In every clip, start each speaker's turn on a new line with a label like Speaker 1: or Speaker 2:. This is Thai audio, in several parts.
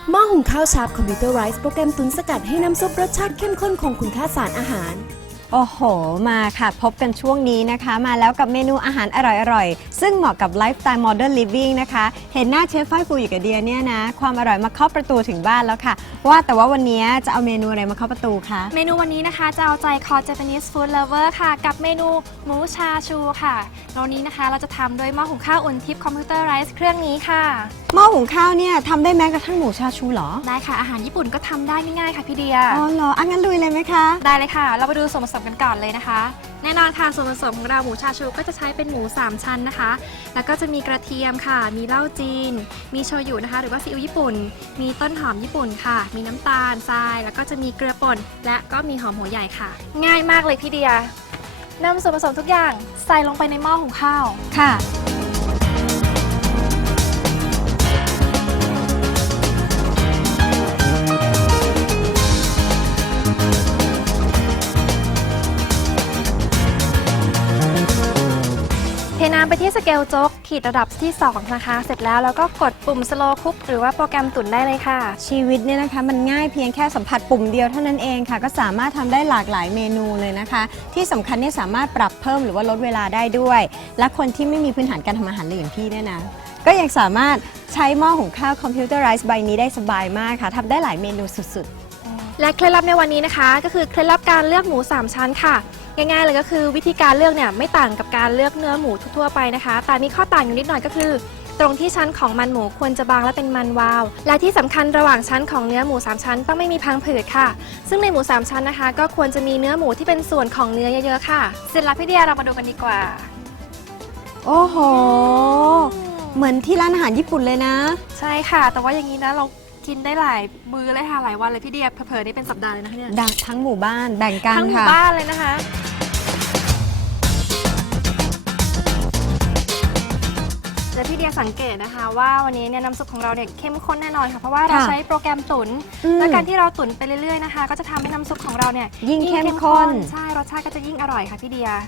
Speaker 1: หม้อหุงข้าวชาร์ปคอมพิวเตอร์ไรซ์โปรแกรมตุ๋นสกัดให้น้ำซุปรสชาติเข้มข้นคงคุณค่าสารอาหาร
Speaker 2: โอ้โหมาค่ะพบกันช่วงนี้นะคะมาแล้วกับเมนูอาหารอร่อยๆซึ่งเหมาะกับไลฟ์สไตล์โมเดิร์นลิฟวิ่งนะคะเห็นหน้าเชฟฝ้ายฟูอยู่กับเดียเนี่ยนะความอร่อยมาเคาะประตูถึงบ้านแล้วค่ะว่าแต่ว่าวันนี้จะเอาเมนูอะไรมาเคาะประตูคะ
Speaker 3: เมนูวันนี้นะคะจะเอาใจคอ Japanese food lover ค่ะกับเมนูหมูชาชูค่ะวันนี้นะคะเราจะทำด้วยหม้อหุงข้าวอุ่นทิพย์คอมพิวเตอร์ไรซ์เครื่องนี้ค่ะ
Speaker 2: หม้อหุงข้าวเนี่ยทำได้แม้กระทั่งหมูชาชูเหรอ
Speaker 3: ได้ค่ะอาหารญี่ปุ่นก็ทำได้ง่ายๆค่ะพี่เดีย
Speaker 2: อ๋อเหรองั้นลุยเลยไหมคะ
Speaker 3: ได้เลยค่ะเราไปดูส่วนผสมกันก่อนเลยนะคะแน่นอนค่ะส่วนผสมของเราหมูชาชูก็จะใช้เป็นหมู3ชั้นนะคะแล้วก็จะมีกระเทียมค่ะมีเหล้าจีนมีโชยุนะคะหรือว่าซีอิ๊วญี่ปุ่นมีต้นหอมญี่ปุ่นค่ะมีน้ำตาลทรายแล้วก็จะมีเกลือป่นและก็มีหอมหัวใหญ่ค่ะง่ายมากเลยพี่เดียนำส่วนผสมทุกอย่างใส่ลงไปในหม้อหุงข้าว
Speaker 2: ค่ะ
Speaker 3: เทน้ำไปที่สเกลโจ๊กขีดระดับที่2นะคะเสร็จแล้วก็กดปุ่ม slow cook หรือว่าโปรแกรมตุ๋นได้เลยค่ะ
Speaker 2: ชีวิตเนี่ยนะคะมันง่ายเพียงแค่สัมผัสปุ่มเดียวเท่านั้นเองค่ะก็สามารถทำได้หลากหลายเมนูเลยนะคะที่สำคัญเนี่ยสามารถปรับเพิ่มหรือว่าลดเวลาได้ด้วยและคนที่ไม่มีพื้นฐานการทำอาหารเลยอย่างพี่เนี่ยนะก็ยังสามารถใช้หม้อหุงข้าวคอมพิวเตอร์ไรซ์ใบนี้ได้สบายมากค่ะทำได้หลายเมนูสุด
Speaker 3: ๆและเคล็ดลับในวันนี้นะคะก็คือเคล็ดลับการเลือกหมู3ชั้นค่ะง่ายๆเลยก็คือวิธีการเลือกเนี่ยไม่ต่างกับการเลือกเนื้อหมูทั่วๆไปนะคะแต่มีข้อต่างอยู่นิดหน่อยก็คือตรงที่ชั้นของมันหมูควรจะบางและเป็นมันวาวและที่สำคัญระหว่างชั้นของเนื้อหมู3ชั้นต้องไม่มีพังผืดค่ะซึ่งในหมู3ชั้นนะคะก็ควรจะมีเนื้อหมูที่เป็นส่วนของเนื้อเยอะๆค่ะเสร็จแล้วพี่เดียเรามาดูกันดีกว่า
Speaker 2: โอ้โหเหมือนที่ร้านอาหารญี่ปุ่นเลยนะ
Speaker 3: ใช่ค่ะแต่ว่าอย่างนี้นะเรากินได้หลายมื้อเลยค่ะหลายวันเลยพี่เดียเผลอๆได้เป็นสัปดาห์เลยนะคะเนี่ย
Speaker 2: ดักทั้งหมู่บ้านแบ่งกันค่ะ
Speaker 3: ทั้งหมู่บ้านเลยนะคะและพี่เดียสังเกตนะคะว่าวันนี้เนี่ยน้ำซุปของเราเนี่ยเข้มข้นแน่นอนค่ะเพราะว่าเราใช้โปรแกรมตุ๋นและการที่เราตุ๋นไปเรื่อยๆนะคะก็จะทำให้น้ำซุปของเราเนี่ย
Speaker 2: ยิ่งเข้มข้น
Speaker 3: ใช่รสชาติก็จะยิ่งอร่อยค่ะพี่เดีย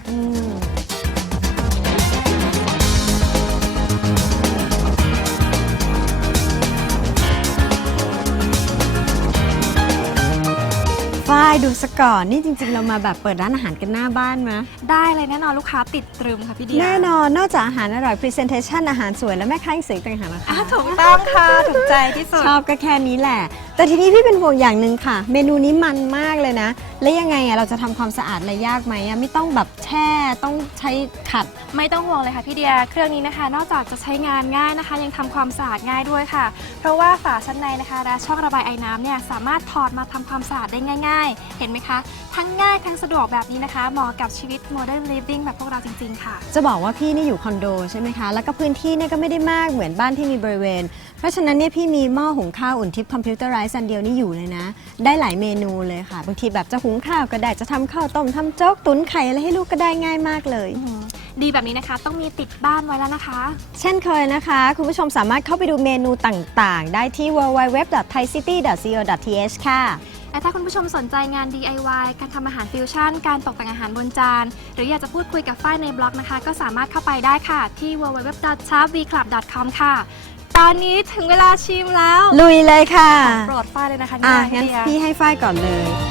Speaker 2: ฝ้ายดูสก่อนนี่จริงๆเรามาแบบเปิดร้านอาหารกันหน้าบ้านมะ
Speaker 3: ได้เลยแน่นอนลูกค้าติดตรึมค่ะพี่เดีย
Speaker 2: แน่นอนนอกจากอาหารอร่อย Presentation อาหารสวยและแม่ค้ายังสวยต่างหากนะคะ
Speaker 3: ถูกต้องค่ะถูกใจที่สุด
Speaker 2: ชอบก็แค่นี้แหละแต่ทีนี้พี่เป็นห่วงอย่างหนึ่งค่ะเมนูนี้มันมากเลยนะและยังไงเราจะทำความสะอาดอะไรยากไหมไม่ต้องแบบแช่ต้องใช้ขัด
Speaker 3: ไม่ต้องห่วงเลยค่ะพี่เดียเครื่องนี้นะคะนอกจากจะใช้งานง่ายนะคะยังทำความสะอาดง่ายด้วยค่ะเพราะว่าฝาชั้นในนะคะและช่องระบายไอ้น้ำเนี่ยสามารถถอดมาทำความสะอาดได้ง่ายๆเห็นไหมคะทั้งง่ายทั้งสะดวกแบบนี้นะคะเหมาะกับชีวิต Modern Living แบบพวกเราจริงๆค่ะ
Speaker 2: จะบอกว่าพี่นี่อยู่คอนโดใช่ไหมคะแล้วก็พื้นที่เนี่ยก็ไม่ได้มากเหมือนบ้านที่มีบริเวณเพราะฉะนั้นเนี่ยพี่มีหม้อหุงข้าวอุ่นทิพย์คอมพิวเตอร์ไรซ์อันเดียวนี่อยู่เลยนะได้หลายเมนูเลยค่ะบางทีแบบจะหุงข้าวก็ได้จะทำข้าวต้มทำโจ๊กตุ๋นไข่อะไรให้ลูกก็ได้ง่ายมากเลย
Speaker 3: ดีแบบนี้นะคะต้องมีติดบ้านไว้แล้วนะคะ
Speaker 2: เช่นเคยนะคะคุณผู้ชมสามารถเข้าไปดูเมนูต่างๆได้ที่ www.thaicity.co.th ค่ะ
Speaker 3: และถ้าคุณผู้ชมสนใจงาน DIY การทำอาหารฟิวชั่นการตกแต่งอาหารบนจานหรืออยากจะพูดคุยกับฝ้ายในบล็อกนะคะก็สามารถเข้าไปได้ค่ะที่ www.sharpvclub.com ค่ะตอนนี้ถึงเวลาชิมแล้ว
Speaker 2: ลุยเลยค่ะ
Speaker 3: โปรดฝ้ายเลยนะคะ
Speaker 2: งั้นพี่ให้ฝ้ายก่อนเลย